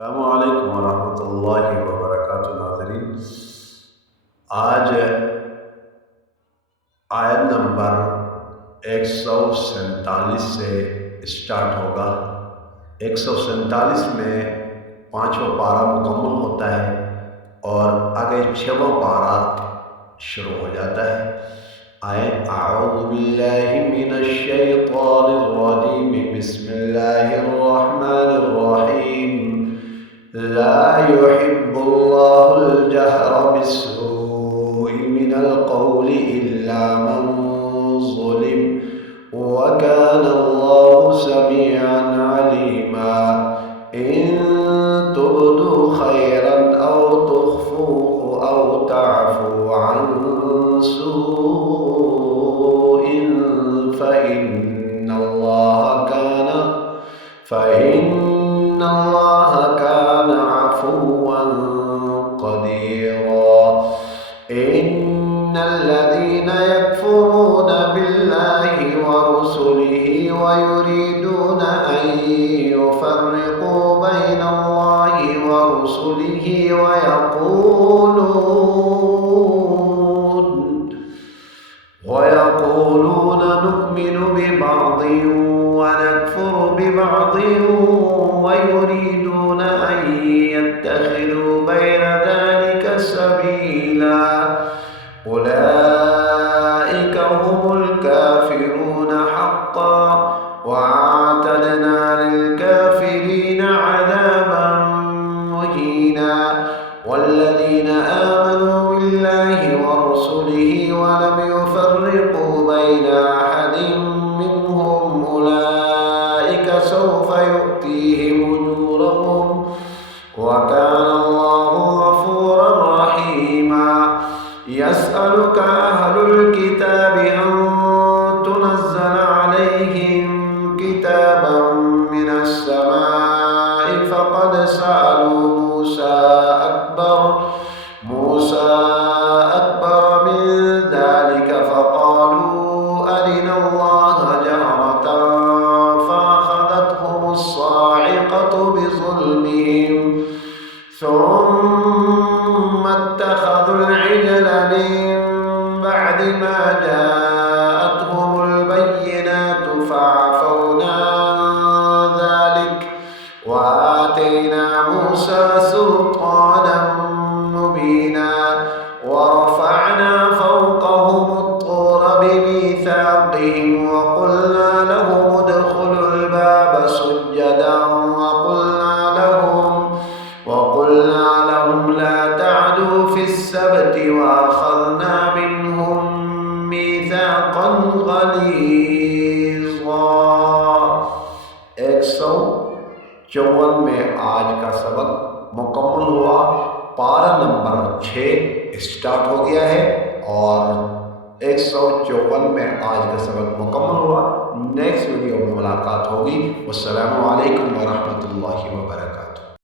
अस्सलामुअलैकुम वरहमतुल्लाहि वबरकातुहू। नाज़रीन, आज आयत नंबर 147 से स्टार्ट होगा। 147 में पाँचवा पारा मुकम्मल होता है और आगे छवा पारा शुरू हो जाता है। आए अऊज़ु बिल्लाहि मिनश शैतानिर रजीम, बिस्मिल्लाहिर रहमानिर रहीम। ला युहिब्बुल्लाहुल जहरा बिस्सूइ मिनल क़ौलि इल्ला मन ज़ुलिम व कानल्लाहु समीअन अलीमा। इन तुब्दू खैरन औ तुख्फूहु औ तअफू अन सूइन फ़इन्नल्लाह कान अफ़ुव्वन क़दीरा। इन्नल्लज़ीना यकफ़ुरूना बिल्लाहि व रुसुलिहि व युरीदूना अन युफ़र्रिक़ू बैनल्लाहि व रुसुलिहि वयक़ूलून नु'मिनु बिबअज़िन व नकफ़ुरु बिबअज़िन वयुरीदून अन यत्तख़िज़ू बैन ज़ालिक सबीला। उलाइक हुमुल काफ़िरून हक़्क़न व अअतदना लिलकाफ़िरीन अज़ाबन मुहीना। वल्लज़ीना आमनू बिल्लाहि व रुसुलिहि व लम युफ़र्रिक़ू बैन अहदिन मिनहुम उलाइक सौफ़ यु'तीहिम उजूरहुम व काना अल्लाहु गफ़ूरन रहीमा। यसअलुका अहलुल किताबि अन तुनज़्ज़ल अलैहिम किताबन मिनस समाइ फ़क़द सअलू मूसा अकबर मिन ज़ालिक फ़क़ालू अरिना अल्लाह जहरतन फ़अख़ज़तहुमुस साइक़तु बिज़ुल्मिहिम ثم اتخذوا العجل من بعد ما جاءتهم البينات فعفونا عن ذلك وآتينا موسى سلطانا مبينا ورفعنا فوقهم الطور بميثاقهم وقلنا لهم ادخلوا الباب سجدا وقلنا لهم لا تعدوا في السبت وأخذنا منهم ميثاقا غليظا। 154 में आज का सबक मुकम्मल हुआ। पारा नंबर 6 स्टार्ट हो गया है और 154 में आज का सबक मुकम्मल हुआ। नेक्स्ट वीडियो में मुलाकात होगी। अस्सलामु अलैकुम वरहमतुल्लाहि वबरकातुहू।